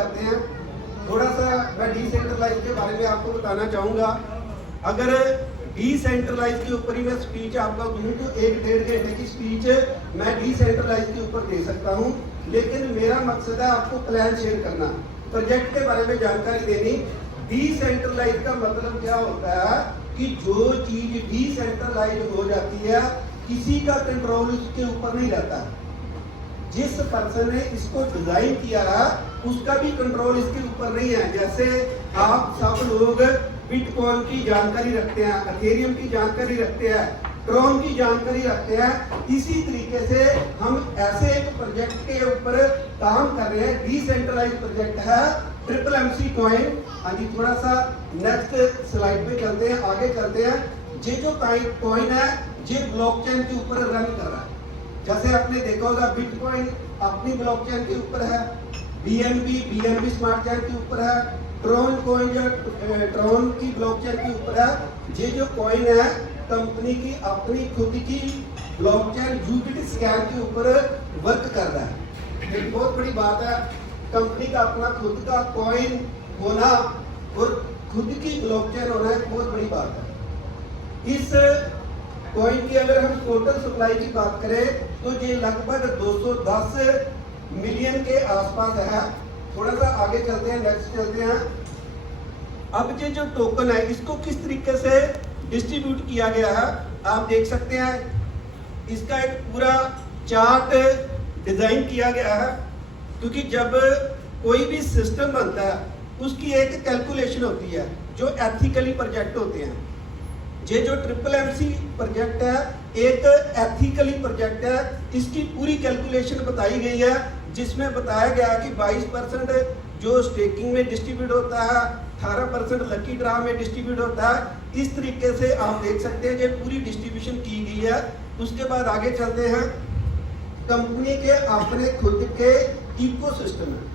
करते हैं। थोड़ा सा मैं डिसेंट्रलाइज के बारे में आपको बताना चाहूँगा। अगर डिसेंट्रलाइज के ऊपर ही मैं स्पीच आपको दूँ तो 1-1.5 घंटे की स्पीच मैं डिसेंट्रलाइज के ऊपर दे सकता हूँ, लेकिन मेरा मकसद है आपको प्लान शेयर करना, प्रोजेक्ट के बारे में जानकारी देनी। डिसेंट्रलाइज का मतलब क्या होता है कि जो चीज डिसेंट्रलाइज हो जाती है किसी का कंट्रोल उसके ऊपर नहीं रहता। जिस पर्सन ने इसको डिजाइन किया है उसका भी कंट्रोल इसके ऊपर नहीं है। जैसे आप सब लोग बिटकॉइन की जानकारी रखते हैं, एथेरियम की जानकारी रखते हैं, ट्रॉन की जानकारी रखते हैं, इसी तरीके से हम ऐसे एक प्रोजेक्ट के ऊपर काम कर रहे हैं। डिसेंट्रलाइज प्रोजेक्ट है MMC कॉइन। हाँ जी, थोड़ा सा नेक्स्ट स्लाइड पे चलते हैं, आगे चलते हैं। ये जो कॉइन है ये ब्लॉकचेन के ऊपर रन कर रहा है। जैसे आपने देखा होगा बिटकॉइन अपनी ब्लॉकचेन के ऊपर है, BNB स्मार्ट चेन के ऊपर है, ट्रॉन कॉइन जो ट्रॉन की ब्लॉकचेन के ऊपर है। ये जो कॉइन है कंपनी की अपनी खुद की ब्लॉकचेन UBitScan के ऊपर वर्क कर रहा है। एक बहुत बड़ी बात है, कंपनी का अपना खुद का कॉइन होना और खुद की ब्लॉकचेन होना एक बहुत बड़ी बात है। इस कॉइन की अगर हम टोटल सप्लाई की बात करें तो ये लगभग 210 मिलियन के आसपास है। थोड़ा सा आगे चलते हैं, नेक्स्ट चलते हैं। अब ये जो टोकन है इसको किस तरीके से डिस्ट्रीब्यूट किया गया है आप देख सकते हैं। इसका एक पूरा चार्ट डिजाइन किया गया है, क्योंकि जब कोई भी सिस्टम बनता है उसकी एक कैलकुलेशन होती है जो एथिकली प्रोजेक्ट होते हैं। ये जो MMC प्रोजेक्ट है एक एथिकली प्रोजेक्ट है। इसकी पूरी कैलकुलेशन बताई गई है जिसमें बताया गया कि 22% जो स्टेकिंग में डिस्ट्रीब्यूट होता है, 18% लकी ड्रा में डिस्ट्रीब्यूट होता है। इस तरीके से आप देख सकते हैं ये पूरी डिस्ट्रीब्यूशन की गई है। उसके बाद आगे चलते हैं। कंपनी के अपने खुद के इकोसिस्टम है।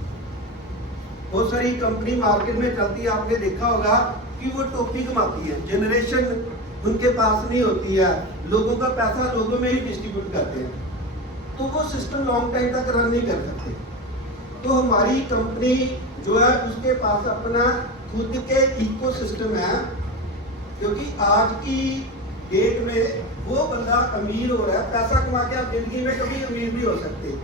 बहुत सारी कंपनी मार्केट में चलती है, आपने देखा होगा कि वो टोपी कमाती है, जनरेशन उनके पास नहीं होती है, लोगों का पैसा लोगों में ही डिस्ट्रीब्यूट करते हैं, तो वो सिस्टम लॉन्ग टाइम तक रन नहीं कर सकते। तो हमारी कंपनी जो है उसके पास अपना खुद के इकोसिस्टम है, क्योंकि आज की डेट में वो बंदा अमीर हो रहा है। पैसा कमा के आप जिंदगी में कभी अमीर नहीं हो सकते।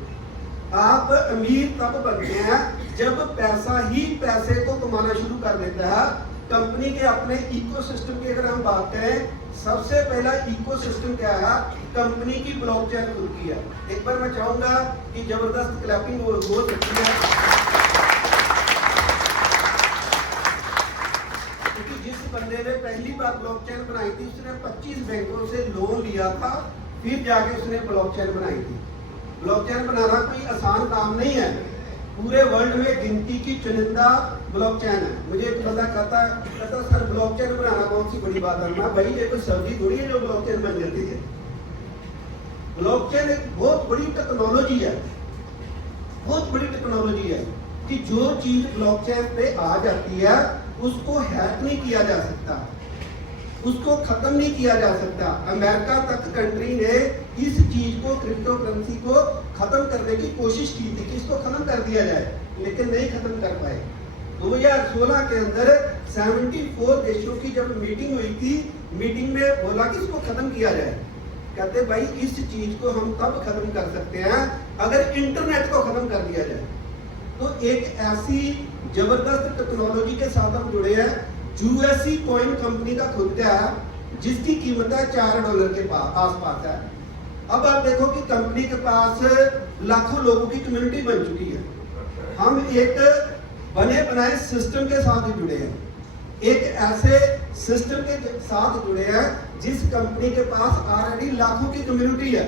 आप अमीर तब बनते हैं जब पैसा ही पैसे को कमाना शुरू कर देता है। कंपनी के अपने इकोसिस्टम की अगर हम बात करें, सबसे पहला इकोसिस्टम क्या है, कंपनी की ब्लॉकचेन खुद की है। एक बार मैं चाहूंगा कि जबरदस्त क्लैपिंग हो सकती है, क्योंकि जिस बंदे ने पहली बार ब्लॉकचेन बनाई थी उसने 25 बैंकों से लोन लिया था, फिर जाके उसने ब्लॉकचेन बनाई थी। ब्लॉकचेन बनाना कोई आसान काम नहीं है। पूरे वर्ल्ड में गिनती की चुनिंदा ब्लॉकचेन है। मुझे एक बंदा कहता सर ब्लॉकचेन बनाना कौन सी बड़ी बात है। मैं भाई ये कोई सब्जी थोड़ी है जो ब्लॉकचेन बन जाती है। ब्लॉकचेन एक बहुत बड़ी टेक्नोलॉजी है, बहुत बड़ी टेक्नोलॉजी है कि जो चीज ब्लॉकचेन पे आ जाती है उसको हैक नहीं किया जा सकता, उसको खत्म नहीं किया जा सकता। अमेरिका तक कंट्री ने इस चीज को, क्रिप्टो करेंसी को खत्म करने की कोशिश की थी कि इसको खत्म कर दिया जाए, लेकिन नहीं खत्म कर पाए। 2016 के अंदर 74 देशों की जब मीटिंग हुई थी, मीटिंग में बोला कि इसको खत्म किया जाए। कहते भाई इस चीज को हम तब खत्म कर सकते हैं अगर इंटरनेट को खत्म कर दिया जाए। तो एक ऐसी जबरदस्त टेक्नोलॉजी के साथ हम जुड़े हैं। USC कॉइन कंपनी का खुद का है जिसकी कीमत है $4 के आसपास है। अब आप देखो कि कंपनी के पास लाखों लोगों की कम्युनिटी बन चुकी है। हम एक बने बनाए सिस्टम के साथ जुड़े हैं, एक ऐसे सिस्टम के साथ जुड़े हैं जिस कंपनी के पास ऑलरेडी लाखों की कम्युनिटी है।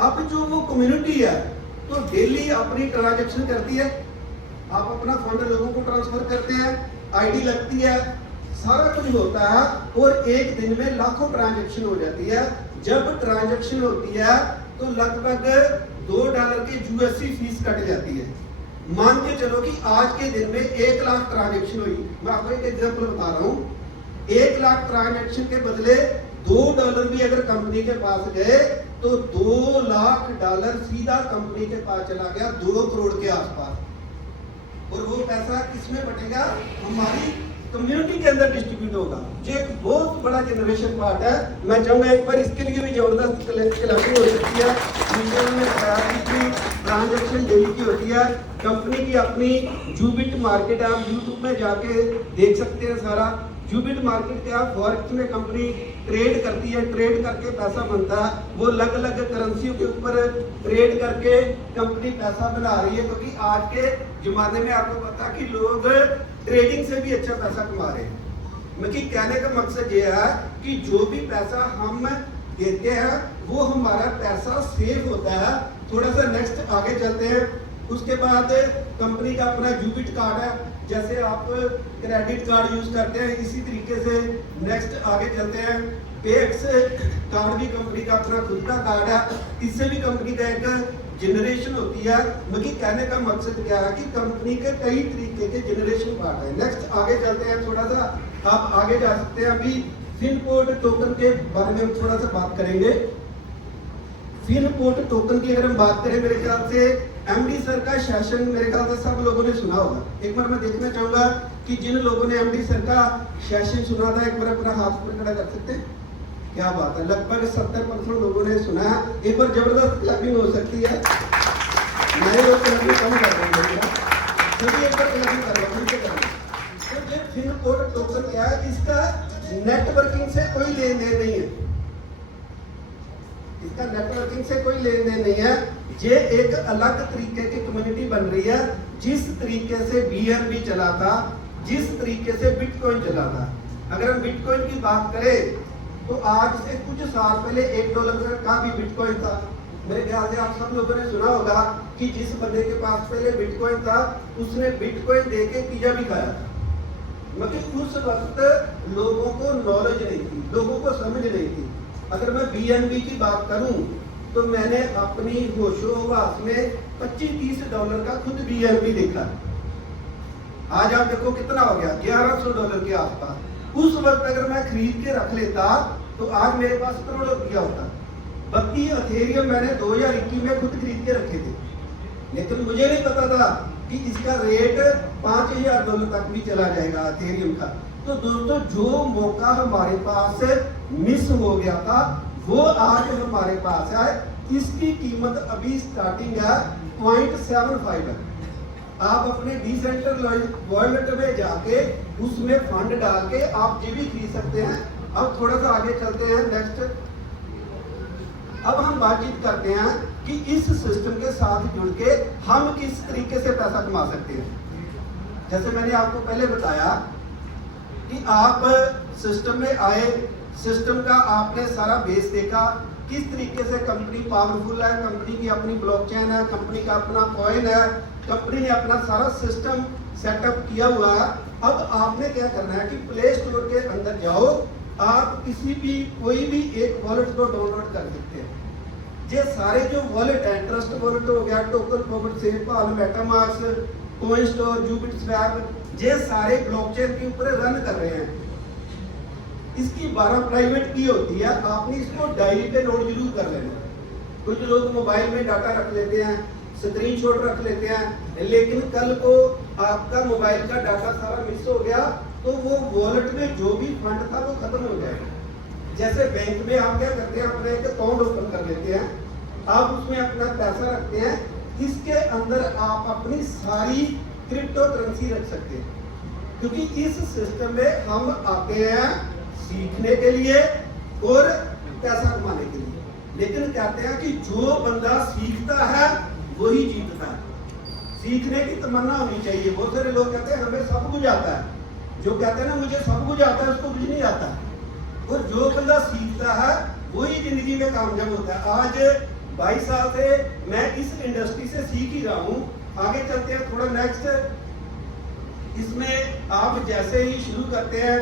अब जो वो कम्युनिटी है तो डेली अपनी ट्रांजैक्शन करती है, आप अपना फंड लोगों को ट्रांसफर करते हैं, आईडी लगती है, सारा कुछ होता है और एक दिन में लाखों ट्रांजैक्शन हो जाती है। जब ट्रांजैक्शन होती है तो लगभग $2 की USC फीस कट जाती है। मान के चलो कि आज के दिन में 1 लाख ट्रांजैक्शन हुई। मैं आपको एक एग्जांपल बता रहा हूँ। 1 लाख ट्रांजैक्शन के बदले $2 भी अगर कंपनी के पास गए तो $2 लाख सीधा कंपनी के पास चला गया, 2 करोड़ के आसपास। और पैसा किसमें बटेगा, हमारी कम्युनिटी के अंदर डिस्ट्रीब्यूट होगा। जो एक बहुत बड़ा जनरेशन पार्ट है। मैं चाहूंगा एक बार इसके लिए भी जबरदस्त क्लबिंग हो सकती है। में बताया कि ट्रांजेक्शन डेली की होती है। कंपनी की अपनी जूबिट मार्केट है, आप यूट्यूब में जाके देख सकते हैं सारा। जूबिट मार्केट क्या, फॉरेक्स में कंपनी ट्रेड करती है, ट्रेड करके पैसा बनता है। वो अलग अलग करेंसियों के ऊपर ट्रेड करके कंपनी पैसा बना रही है, क्योंकि आज के जमाने में आपको पता है कि लोग ट्रेडिंग से भी अच्छा पैसा कमा रहे हैं। मतलब कहने का मकसद ये है कि जो भी पैसा हम देते हैं वो हमारा पैसा सेव होता है। थोड़ा सा नेक्स्ट आगे चलते हैं। उसके बाद कंपनी का अपना जूबिट कार्ड है, जैसे आप क्रेडिट कार्ड यूज करते हैं इसी तरीके से। नेक्स्ट आगे चलते हैं। पेएक्स कार्ड भी कंपनी का अपना खुद का कार्ड है, इससे भी कंपनी का एक जनरेशन होती है। मतलब कहने का मकसद क्या है कि कंपनी के कई तरीके के जनरेशन पार्ट है। नेक्स्ट आगे चलते हैं, थोड़ा सा आप आगे जा सकते हैं। अभी फिनकोड टोकन के बारे में हम थोड़ा सा बात करेंगे। फिनकोड टोकन की अगर हम बात करें, मेरे ख्याल से एमडी सर का सेशन मेरे ख्याल से सब लोगों ने सुना होगा। एक बार मैं देखना चाहूंगा कि जिन लोगों ने एमडी सर का सेशन सुना था, एक बार अपना हाथ पर खड़ा कर सकते हैं। क्या बात है, लगभग 70% लोगों ने सुना है। एक बार जबरदस्त क्लबिंग हो सकती है। नए लोग क्लबिंग कम कर रहे हैं, सभी एक बार क्लबिंग कर रहे हैं। तो ये फिनकोड टोकन क्या है, इसका नेटवर्किंग से कोई लेन देन नहीं है। इसका नेटवर्किंग से कोई लेन देन नहीं है। ये एक अलग तरीके की कम्युनिटी बन रही है। जिस तरीके से बीएनबी चला था, जिस तरीके से बिटकॉइन चला था। अगर हम बिटकॉइन की बात करें तो आज से कुछ साल पहले $1 का भी बिटकॉइन था। मेरे ख्याल से आप सब लोगों ने सुना होगा कि जिस बंदे के पास पहले बिटकॉइन था उसने बिटकॉइन देके पिज्जा भी खाया था। मतलब उस वक्त लोगों को नॉलेज नहीं थी, लोगों को समझ नहीं थी। अगर मैं बीएनबी की बात करूं तो मैंने अपनी होशोहवास में $25-30 का खुद बीएनबी देखा। आज आप देखो कितना हो गया, $1100 के आसपास। उस वक्त अगर मैं खरीद के रख लेता तो आज मेरे पास करोड़ों रुपया होता। बाकी अथेरियम मैंने 2021 में खुद खरीद के रखे थे, लेकिन मुझे नहीं पता था कि इसका रेट $5000 तक भी चला जाएगा अथेरियम का। तो दोस्तों, जो मौका हमारे पास मिस हो गया था वो आज हमारे पास है। इसकी कीमत अभी स्टार्टिंग है 0.75 है। आप अपने डिसेंट्रलाइज्ड वॉलेट में जाके उसमें फंड डाल के आप ये भी खरीद सकते हैं। अब थोड़ा सा आगे चलते हैं नेक्स्ट। अब हम बातचीत करते हैं कि इस सिस्टम के साथ जुड़ के हम किस तरीके से पैसा कमा सकते हैं। जैसे मैंने आपको पहले बताया कि आप सिस्टम में आए, सिस्टम का आपने सारा बेस देखा, किस तरीके से कंपनी पावरफुल है, कंपनी की अपनी ब्लॉकचेन है, कंपनी का अपना कॉइन है, कंपनी ने अपना सारा सिस्टम सेटअप किया हुआ है। अब आपने क्या करना है कि प्ले स्टोर के अंदर जाओ, आप किसी भी कोई भी एक वॉलेट को डाउनलोड कर सकते हैं। ये सारे जो वॉलेट है, ट्रस्ट वॉलेट हो गया, token wallet, SafePal, MetaMask, coin store, जूबिट स्वैप, ये सारे ब्लॉकचेन के ऊपर रन कर रहे हैं। इसकी 12 प्राइवेट की होती है, आपने इसको डायरी पे नोट जरूर कर लेना। कुछ लोग मोबाइल में डाटा रख लेते हैं, स्क्रीनशॉट रख लेते हैं, लेकिन कल को आपका मोबाइल का डाटा सारा मिस हो गया तो वो वॉलेट में जो भी फंड था वो खत्म हो जाएगा। जैसे बैंक में आप क्या करते हैं, अपने एक अकाउंट ओपन कर लेते हैं, आप उसमें अपना पैसा रखते हैं, इसके अंदर आप अपनी सारी क्रिप्टो करेंसी रख सकते हैं। क्योंकि इस सिस्टम में हम आते हैं सीखने के लिए और पैसा कमाने के लिए, लेकिन कहते हैं कि जो बंदा सीखता है वही जीतता है। सीखने की तमन्ना होनी चाहिए। बहुत सारे लोग कहते हैं हमें सब कुछ आता है, जो कहते हैं ना मुझे सब कुछ आता है उसको कुछ नहीं आता, और जो बंदा सीखता है वही जिंदगी में कामयाब होता है। आज 22 साल से मैं इस इंडस्ट्री से सीख ही रहा हूँ। आगे चलते हैं थोड़ा नेक्स्ट। इसमें आप जैसे ही शुरू करते हैं,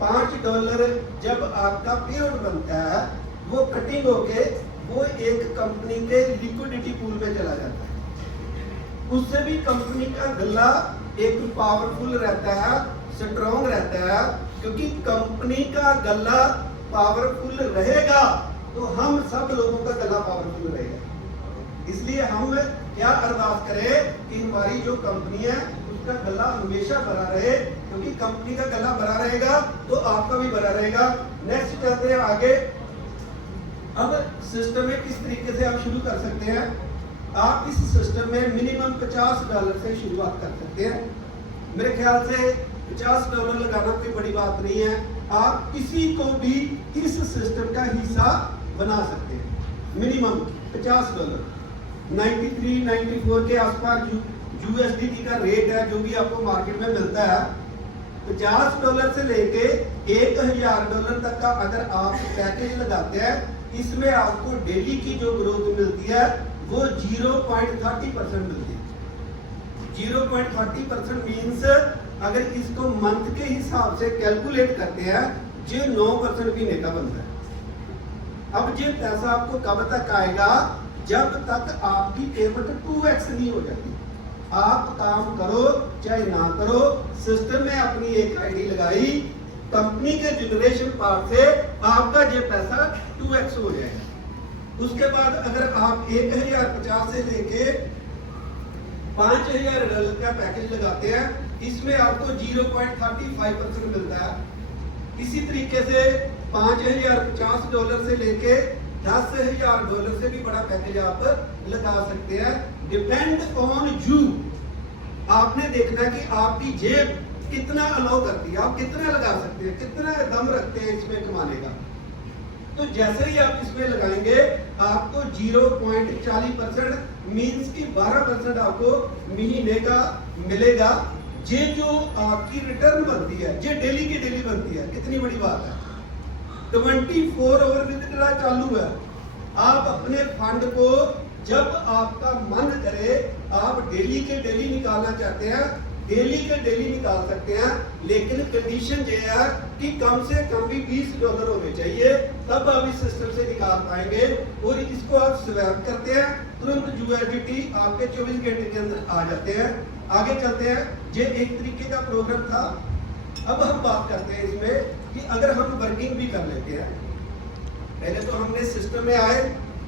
$5 जब आपका पेआउट बनता है वो कटिंग होके वो एक कंपनी के लिक्विडिटी पूल में चला जाता है। उससे भी कंपनी का गला एक पावरफुल रहता है, स्ट्रॉन्ग रहता है, क्योंकि कंपनी का गला पावरफुल रहेगा तो हम सब लोगों का गला पावरफुल रहेगा। इसलिए हम क्या अरदास करें कि हमारी जो कंपनी है उसका गला हमेशा भरा रहे, क्योंकि कंपनी का गला भरा रहेगा तो आपका भी भरा रहेगा। नेक्स्ट चलते हैं आगे। अब सिस्टम में किस तरीके से आप शुरू कर सकते हैं। आप इस सिस्टम में मिनिमम $50 से शुरुआत कर सकते हैं। मेरे ख्याल से $50 लगाना कोई बड़ी बात नहीं है। आप किसी को भी इस सिस्टम का हिस्सा बना सकते हैं। मिनिमम $50, 93, 94 के आसपास USD का रेट है जो भी आपको मार्केट में मिलता है। $50 से लेके $1000 तक का अगर आप पैकेज लगाते हैं, इसमें आपको डेली की जो ग्रोथ मिलती है वो 0.30% मिलती है। 0.30% मीन्स अगर इसको मंथ के हिसाब से कैलकुलेट करते हैं जो 9% महीने का बनता है। अब ये पैसा आपको कब तक आएगा, जब तक आपकी पेमेंट 2x नहीं हो जाती। आप काम करो चाहे ना करो, सिस्टम में अपनी एक आईडी लगाई, कंपनी के जनरेशन पार्ट से आपका ये पैसा 2x हो जाएगा। उसके बाद अगर आप 1050 से लेके $5000 का पैकेज लगाते हैं, इसमें आपको 0.35% मिलता है। इसी तरीके से $5050 से लेके $10,000 से भी बड़ा पैकेज आप लगा सकते हैं। Depend on you. आपने देखना है कि आपकी जेब कितना अलाउ करती है, आप कितना लगा सकते हैं, कितना दम रखते हैं इसमें कमाने का। तो जैसे ही आप इसमें लगाएंगे आपको 0.40% मीन्स की 12% आपको महीने का मिलेगा। ये जो आपकी रिटर्न बनती है ये डेली की डेली बनती है। कितनी बड़ी बात है। 24 आवर विथड्रॉ चालू है। आप अपने फंड को जब आपका मन करे आप डेली के डेली निकालना चाहते हैं, डेली के डेली निकाल सकते हैं। लेकिन कंडीशन ये है कि कम से कम भी $20 होने चाहिए, तब आप इस सिस्टम से निकाल पाएंगे। और इसको आप स्वैप करते हैं, तुरंत USDT आपके 24 घंटे के अंदर आ जाते हैं। आगे चलते हैं। ये एक तरीके का प्रोग्राम था। अब हम बात करते हैं इसमें कि अगर हम वर्किंग भी कर लेते हैं। पहले तो हमने सिस्टम में आए,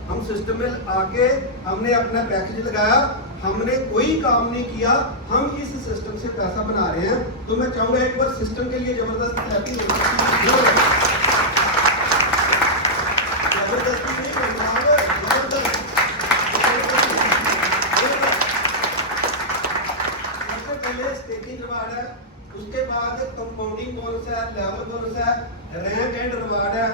हम सिस्टम में आके हमने अपना पैकेज लगाया, हमने कोई काम नहीं किया, हम इस सिस्टम से पैसा बना रहे हैं। तो मैं चाहूंगा एक बार सिस्टम के लिए जबरदस्त क्लैपिंग रिवार्ड है, उसके बाद कंपाउंडिंग बोनस है, लेवल बोनस है, रैंक एंड रिवार्ड है,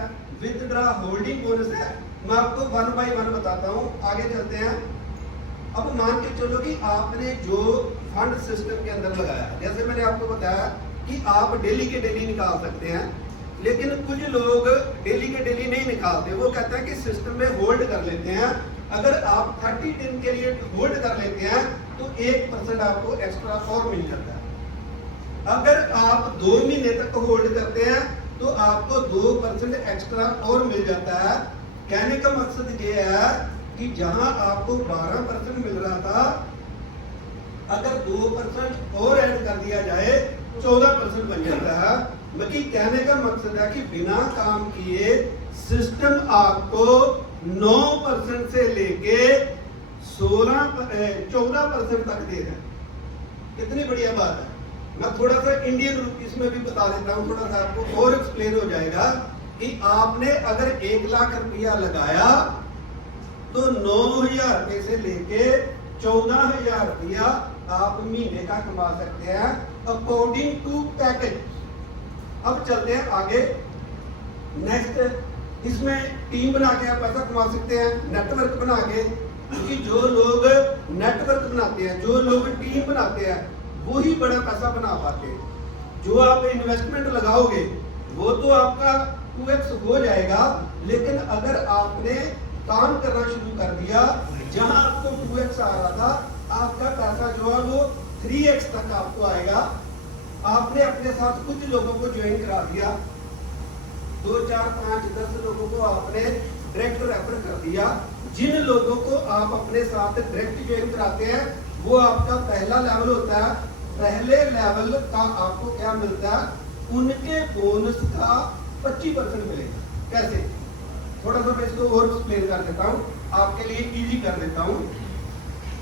विथड्रॉ होल्डिंग बोनस है। मैं आपको 1 बाय 1 बताता हूँ। आगे चलते हैं। अब मान के चलो कि आपने जो फंड सिस्टम के अंदर लगाया, जैसे मैंने आपको बताया कि आप डेली के डेली निकाल सकते हैं, लेकिन कुछ लोग डेली के डेली नहीं निकालते। वो कहते हैं कि सिस्टम में होल्ड कर लेते हैं। अगर आप 30 दिन के लिए होल्ड कर लेते हैं तो 1% आपको एक्स्ट्रा और मिल जाता है। अगर आप 2 महीने तक होल्ड करते हैं तो आपको 2% एक्स्ट्रा और मिल जाता है। कहने का मकसद ये है कि जहां आपको 12% मिल रहा था, अगर 2% और ऐड कर दिया जाए 14% बन जाता है। बाकी कहने का मकसद है कि बिना काम किए सिस्टम आपको 9% से लेके 14% तक दे रहा है। कितनी बढ़िया बात है। मैं थोड़ा सा इंडियन रुपीस में भी बता देता हूँ, थोड़ा सा आपको और एक्सप्लेन हो जाएगा कि आपने अगर 1 लाख रुपया लगाया तो 9,000 रुपए से लेके 14,000 रुपया आप महीने का कमा सकते हैं अकॉर्डिंग टू पैकेज। अब चलते हैं आगे। नेक्स्ट, इसमें टीम बना के आप पैसा कमा सकते हैं, नेटवर्क बना के। क्योंकि जो लोग नेटवर्क बनाते हैं, जो लोग टीम बनाते हैं, वो ही बड़ा पैसा बना पाते हैं। जो आप इन्वेस्टमेंट लगाओगे वो तो आपका 2x हो जाएगा, लेकिन अगर आपने काम करना शुरू कर दिया, जहां आपको 2x आ रहा था, आपका पैसा जो है वो 3x तक आपको आएगा। आपने अपने साथ कुछ लोगों को ज्वाइन करा दिया, 2, 4, 5, 10 लोगों को आपने डायरेक्ट रेफर कर दिया। जिन लोगों को आप अपने साथ डायरेक्ट ज्वाइन कराते हैं वो आपका पहला लेवल होता है। पहले लेवल का आपको क्या मिलता है, उनके बोनस का 25% मिलेगा। कैसे, थोड़ा सा मैं इसको और एक्सप्लेन कर देता हूँ, आपके लिए इजी कर देता हूँ।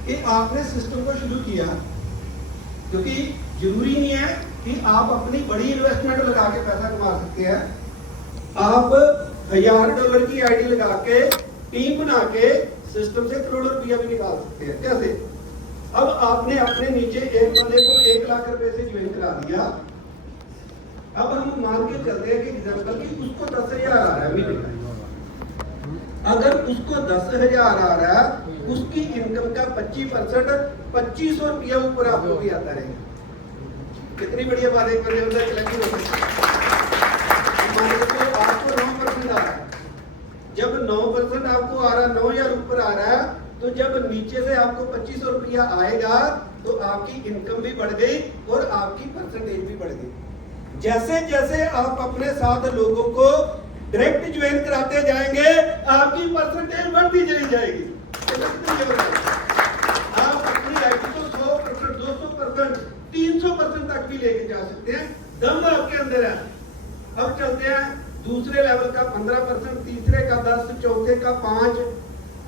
कि आपने सिस्टम को शुरू किया, क्योंकि जरूरी नहीं है कि आप अपनी बड़ी इन्वेस्टमेंट लगा के पैसा कमा सकते हैं। आप $1000 की आईडी लगा के टीम बना के सिस्टम से करोड़ों रुपया भी निकाल सकते हैं। कैसे? अब आपने अपने नीचे एक बंदे को 1 लाख रुपए से ज्वाइन करा दिया। अब हम मान के चलते हैं कि एग्जाम्पल की उसको 10,000 आ रहा है महीने का। अगर उसको 10,000 आ रहा है, उसकी इनकम का 25% 2500 रुपया ऊपर आपको भी आता रहेगा। कितनी बढ़िया बात है। एक बंदे कलेक्शन हो सकती है। आपको 9% आ रहा है। जब 9% आपको आ रहा है, 9,000 ऊपर आ रहा है, तो जब नीचे से आपको 2500 रुपया आएगा तो आपकी इनकम भी बढ़ गई और आपकी परसेंटेज भी बढ़ गई। जैसे जैसे आप अपने साथ लोगों को डायरेक्ट ज्वाइन कराते जाएंगे, आपकी परसेंटेज बढ़ती चली जाएगी। आप अपनी आईडी को 100%, 200%, 300% तक भी लेके जा सकते हैं। दम आपके अंदर है। अब चलते हैं दूसरे लेवल का 15%, तीसरे का 10, चौथे का 5,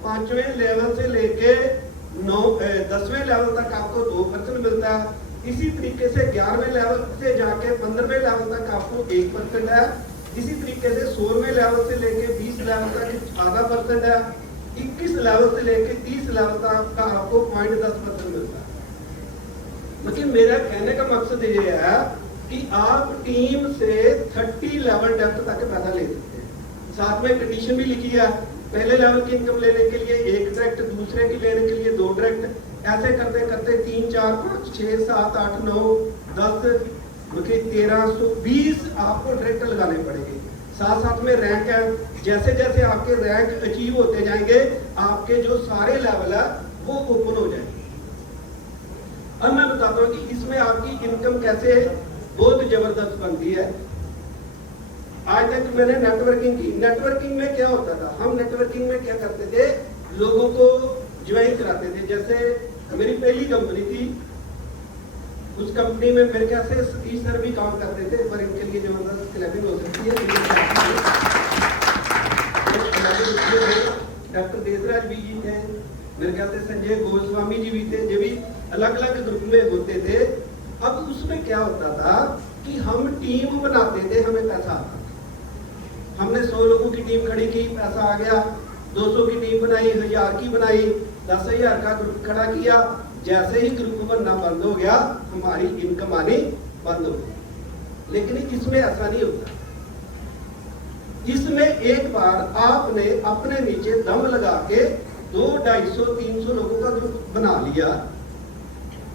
5वें लेवल से लेके 10वें लेवल तक आपको 2% मिलता है। इसी तरीके से 11वें लेवल से जाके 15वें लेवल तक आपको 1% है। इसी तरीके से 16वें लेवल से लेके 20 लेवल तक आधा परसेंट है। 21 लेवल से लेके 30 लेवल तक का आपको 0.10% मिलता है। लेकिन मेरा कहने का मकसद ये है कि आप टीम से 30 लेवल डेप्थ तक पैसा ले सकते हैं। साथ में कंडीशन भी लिखी है, पहले लेवल की इनकम लेने के लिए 1 डायरेक्ट, दूसरे की लेने के लिए 2 डायरेक्ट, ऐसे करते करते 3, 4, 5, 6, 7, 8, 9, 10, 1320 आपको डायरेक्ट लगाने पड़ेंगे। साथ साथ में रैंक है। जैसे जैसे आपके रैंक अचीव होते जाएंगे, आपके जो सारे लेवल है वो ओपन हो जाएंगे। अब मैं बताता हूँ कि इसमें आपकी इनकम कैसे बहुत जबरदस्त बनती है। आज तक मैंने नेटवर्किंग की। नेटवर्किंग में क्या होता था, हम नेटवर्किंग में क्या करते थे, लोगों को ज्वाइन कराते थे। जैसे मेरी पहली कंपनी थी, उस कंपनी में मेरे ख्याल से सतीश सर भी काम करते थे, पर इनके लिए जबरदस्त क्लैपिंग हो सकती है। डॉक्टर देसराज भी जी थे, मेरे ख्याल से संजय गोस्वामी जी भी थे, जो भी अलग अलग ग्रुप में होते थे। अब उसमें क्या होता था कि हम टीम बनाते थे, हमें पैसा आता था। हमने 100 लोगों की टीम खड़ी की, पैसा आ गया। 200 की टीम बनाई, 1000 की बनाई, 10,000 का ग्रुप खड़ा किया। जैसे ही ग्रुप बनना बंद हो गया, हमारी इनकम आनी बंद हो गई। लेकिन इसमें ऐसा नहीं होता। इसमें एक बार आपने अपने नीचे दम लगा के 200, 250, 300 लोगों का ग्रुप बना लिया।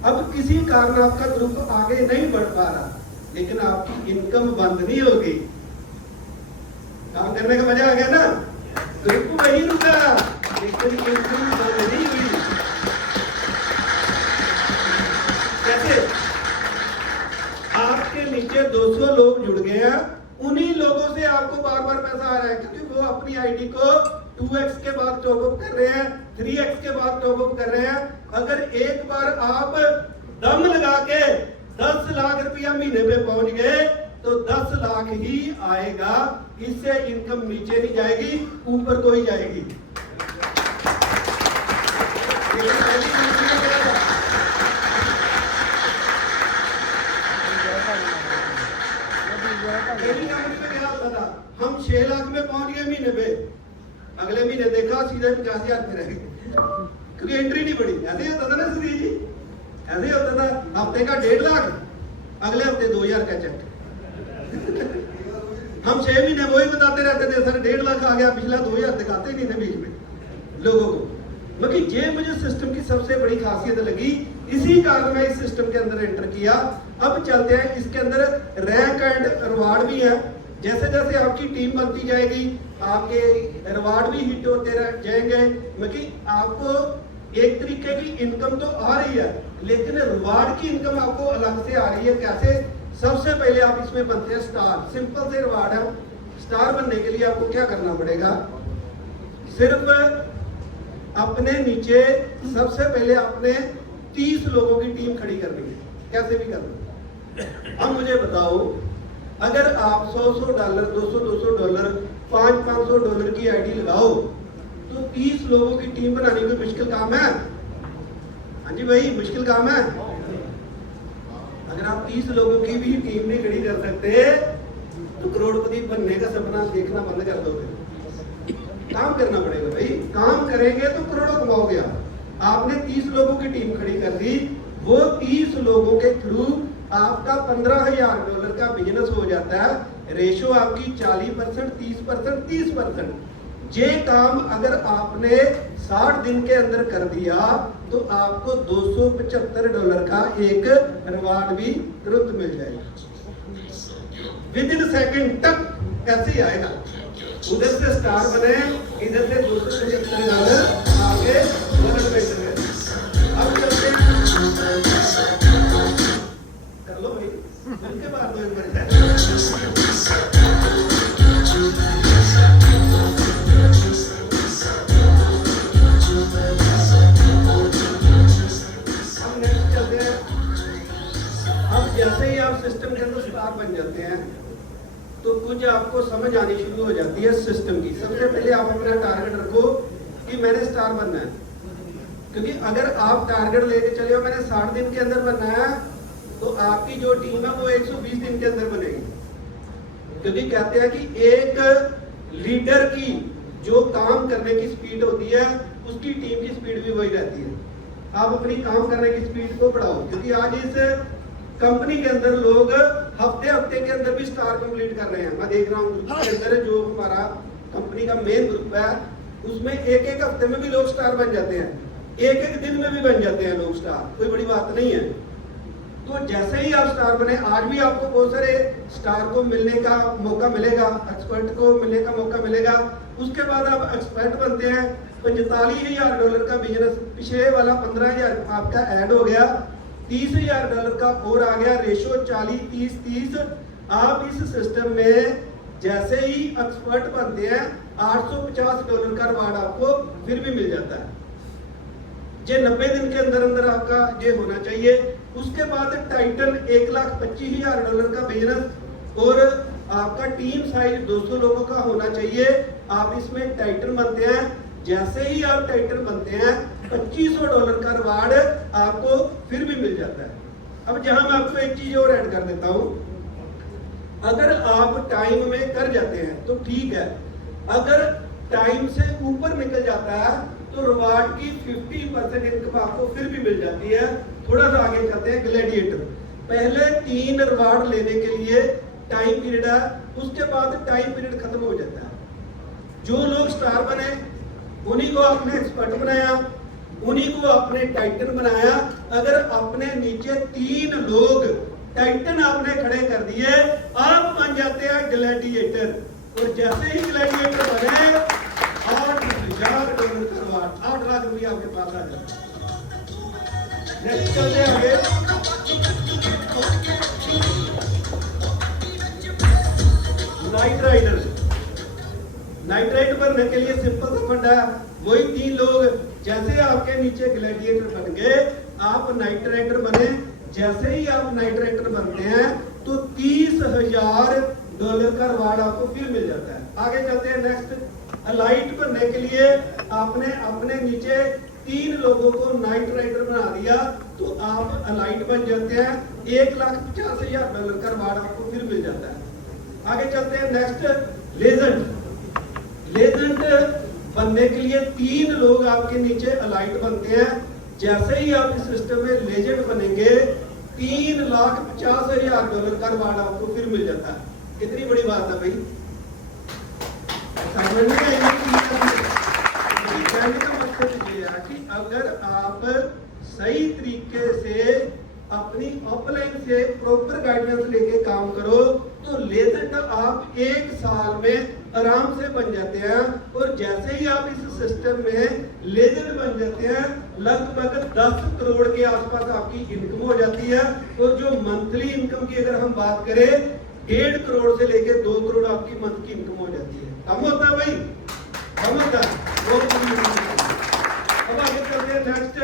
अब किसी कारण आपका ग्रुप आगे नहीं बढ़ पा रहा, लेकिन आपकी इनकम बंद नहीं हो गई। काम करने का मजा आ गया ना। ग्रुप वही रुका, लेकिन इनकम बंद नहीं हुई। कैसे? आपके नीचे 200 लोग जुड़ गए हैं, उन्हीं लोगों से आपको बार बार पैसा आ रहा है, क्योंकि वो अपनी आईडी को 2x के बाद टॉपअप कर रहे हैं, 3x के बाद टॉपअप कर रहे हैं। अगर एक बार आप दम लगा के 10 लाख रुपया महीने में पहुंच गए, तो 10 लाख ही आएगा। इससे इनकम नीचे नहीं जाएगी, ऊपर को ही जाएगी। हम 6 लाख में पहुंच गए महीने में, अगले महीने देखा सीधे 50,000 पे रह गए, क्योंकि एंट्री नहीं बढ़ी। ऐसे ही होता था ना सुधीर जी, ऐसे ही होता था। हफ्ते का 1.5 लाख, अगले हफ्ते 2,000 का चेक। हम 6 महीने वही बताते रहते थे, सर 1.5 लाख आ गया, पिछला 2,000 दिखाते ही नहीं थे बीच में लोगों को। मगर ये मुझे सिस्टम की सबसे बड़ी खासियत लगी, इसी कारण मैं इस सिस्टम के अंदर एंटर किया। अब चलते हैं, इसके अंदर रैंक एंड रिवार्ड भी है। जैसे जैसे आपकी टीम बनती जाएगी, आपके रिवार्ड भी हिट होते जाएंगे। मतलब आपको एक तरीके की इनकम तो आ रही है, लेकिन रिवार्ड की इनकम आपको अलग से आ रही है। कैसे? सबसे पहले आप इसमें बनते हैं स्टार। सिंपल से रिवार्ड है। स्टार बनने के लिए आपको क्या करना पड़ेगा? सिर्फ अपने नीचे सबसे पहले अपने 30 लोगों की टीम खड़ी करनी है, कैसे भी करना। अब मुझे बताओ, अगर आप $100 $200 $500 की आईडी लगाओ, तो 30 लोगों की टीम बनाने कोई मुश्किल काम है? हाँ जी भाई, मुश्किल काम है। अगर आप 30 लोगों की भी टीम नहीं खड़ी कर सकते तो करोड़पति बनने का सपना देखना बंद कर दोगे। काम करना पड़ेगा भाई, काम करेंगे तो करोड़ों कमाओगे आप। आपने 30 लोगों की टीम खड़ी कर दी, वो 30 लोगों के थ्रू आपका $15,000 का बिजनेस हो जाता है। रेशो आपकी 40%, 30%, 30%। ये काम अगर आपने 60 दिन के अंदर कर दिया तो आपको $275 का एक रिवार्ड भी तुरंत मिल जाएगा। विद इन सेकंड तक ऐसे ही आएगा। उधर से स्टार बने, इधर से $275 आगे अब चलते कर लो भाई, उनके बाद दो बढ़ जाए। जैसे ही आप सिस्टम के अंदर स्टार बन जाते हैं तो कुछ आपको समझ आनी शुरू हो जाती है सिस्टम की। सबसे पहले आप अपना टारगेट रखो कि मैंने स्टार बनना है, क्योंकि अगर आप टारगेट लेके चले हो मैंने 60 दिन के अंदर बनना है तो आपकी जो टीम है वो 120 दिन के अंदर बनेगी। क्योंकि कहते हैं कि एक लीडर की जो काम करने की स्पीड होती है उसकी टीम की स्पीड भी वही रहती है। आप अपनी काम करने की स्पीड को बढ़ाओ, क्योंकि आज इस कंपनी के अंदर लोग हफ्ते के अंदर भी स्टार कंप्लीट कर रहे हैं। मैं देख रहा हूँ ग्रुप के अंदर जो हमारा कंपनी का मेन ग्रुप है उसमें एक हफ्ते में भी लोग स्टार बन जाते हैं, एक दिन में भी बन जाते हैं लोग स्टार, कोई बड़ी बात नहीं है। तो जैसे ही आप स्टार बने, आज भी आपको बहुत सारे स्टार को मिलने का मौका मिलेगा, एक्सपर्ट को मिलने का मौका मिलेगा। उसके बाद आप एक्सपर्ट बनते हैं, $45,000 का बिजनेस, पिछले वाला 15,000 आपका ऐड हो गया, $30,000 का और आ गया। रेशो 40-30-30। आप इस सिस्टम में जैसे ही एक्सपर्ट बनते हैं $850 का रिवार्ड आपको फिर भी मिल जाता है। ये 90 दिन के अंदर अंदर आपका ये होना चाहिए। उसके बाद टाइटन $1,25,000 का बिजनेस और आपका टीम साइज 200 लोगों का होना चाहिए। आप इसमें टाइटन बनते हैं, जैसे ही आप टाइटन बनते हैं $2,500 का रिवार्ड आपको फिर भी मिल जाता है। अब जहां मैं आपको एक चीज और ऐड कर देता हूं, अगर आप टाइम में कर जाते हैं तो ठीक है, अगर टाइम से ऊपर निकल जाता है तो रिवार्ड की 50% इनकम आपको फिर भी मिल जाती है। थोड़ा सा आगे चलते हैं। ग्लैडिएटर, पहले 3 रिवार्ड लेने के लिए टाइम पीरियड है, उसके बाद टाइम पीरियड खत्म हो जाता है। जो लोग स्टार बने उन्हीं को आपने एक्सपर्ट बनाया, उन्हीं को आपने टाइटन बनाया। अगर अपने नीचे 3 लोग टाइटन आपने खड़े कर दिए, आप बन जाते हैं ग्लैडिएटर। और जैसे ही ग्लैडिएटर बने $8,000 का रिवार्ड, 8 लाख रुपया आपके पास आ जाता है। नेक्स्ट चलते आगे। नाइट राइडर, नाइट राइडर बनने के लिए सिंपल सा फंडा है, वही 3 लोग। जैसे आपके नीचे ग्लैडिएटर बन गए, आप नाइट राइडर बने। जैसे ही आप नाइट राइडर बनते हैं तो $30,000 का रिवार्ड आपको फिर मिल जाता है। आगे चलते हैं नेक्स्ट। अलाइट बनने के लिए आपने अपने नीचे 3 लोगों को नाइट राइडर बना दिया तो आप अलाइट बन जाते हैं। $1,50,000 का रिवार्ड आपको फिर मिल जाता है। आगे चलते हैं नेक्स्ट। लेजेंड, लेजेंड बनने के लिए 3 लोग आपके नीचे अलाइट बनते हैं। जैसे ही आप इस सिस्टम में लेजेंड बनेंगे $3,50,000 का रिवार्ड आपको फिर मिल जाता है। कितनी बड़ी बात है भाई, समझ में आई? कहने का मकसद ये है कि अगर आप सही तरीके से अपनी ऑफलाइन से प्रॉपर गाइडेंस लेके काम करो तो लेजेंड आप 1 साल में आराम से बन जाते हैं। और जैसे ही आप इस सिस्टम में लेजेंड बन जाते हैं, लगभग 10 करोड़ के आसपास आपकी इनकम हो जाती है। और जो मंथली इनकम की अगर हम बात करें, 1.5 करोड़ से लेकर 2 करोड़ आपकी मंथ की इनकम हो जाती है। कम होता है भाई, कम होता है। अब आगे चलते हैं नेक्स्ट।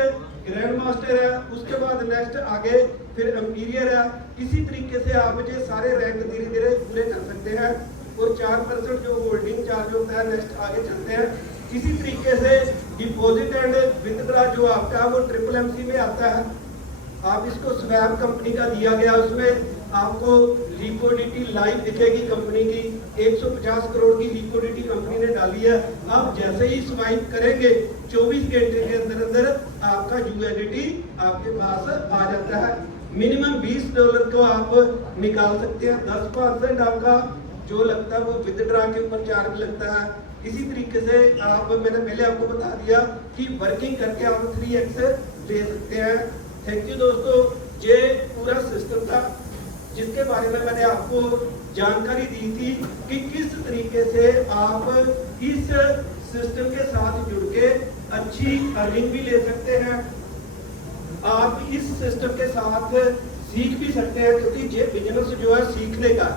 ग्रैंड मास्टर है, उसके बाद नेक्स्ट आगे फिर एम्पीरियर है। इसी तरीके से आप ये सारे रैंक धीरे धीरे पूरे कर सकते हैं। और 4% जो होल्डिंग चार्ज होता है, नेक्स्ट आगे चलते हैं। इसी तरीके से डिपॉजिट एंड विथड्रॉ जो आपका वो MMC में आता है। आप इसको स्वैप कंपनी का दिया गया, उसमें आपको लिक्विडिटी लाइव दिखेगी कंपनी की, 150 करोड़ की लिक्विडिटी कंपनी ने डाली है। आप जैसे ही स्वाइप करेंगे 24 घंटे के अंदर अंदर आपका USDT आपके पास आ जाता है। मिनिमम $20 को आप निकाल सकते हैं। 10% आपका जो लगता है वो विथड्रॉ के ऊपर चार्ज लगता है। इसी तरीके से आप, मैंने पहले आपको बता दिया कि वर्किंग करके आप 3x ले सकते हैं। थैंक यू दोस्तों, ये पूरा सिस्टम था जिसके बारे में मैंने आपको जानकारी दी थी कि किस तरीके से आप इस सिस्टम के साथ जुड़ के अच्छी अर्निंग भी ले सकते हैं। आप इस सिस्टम के साथ सीख भी सकते हैं, क्योंकि ये बिजनेस जो है सीखने का,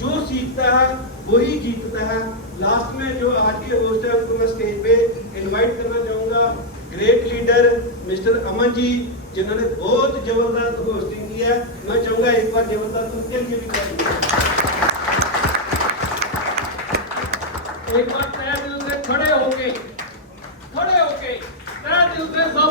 जो सीखता है वही जीतता है। लास्ट में जो आज के होस्ट है उनको मैं स्टेज पे इनवाइट करना चाहूंगा, great leader mister Aman ji, जिन्होंने बहुत जबरदस्त होस्टिंग की है। मैं चाहूंगा एक बार जबरदस्त उनके लिए भी करेंगे। एक बार तय दिल से खड़े होके तय दिल से 100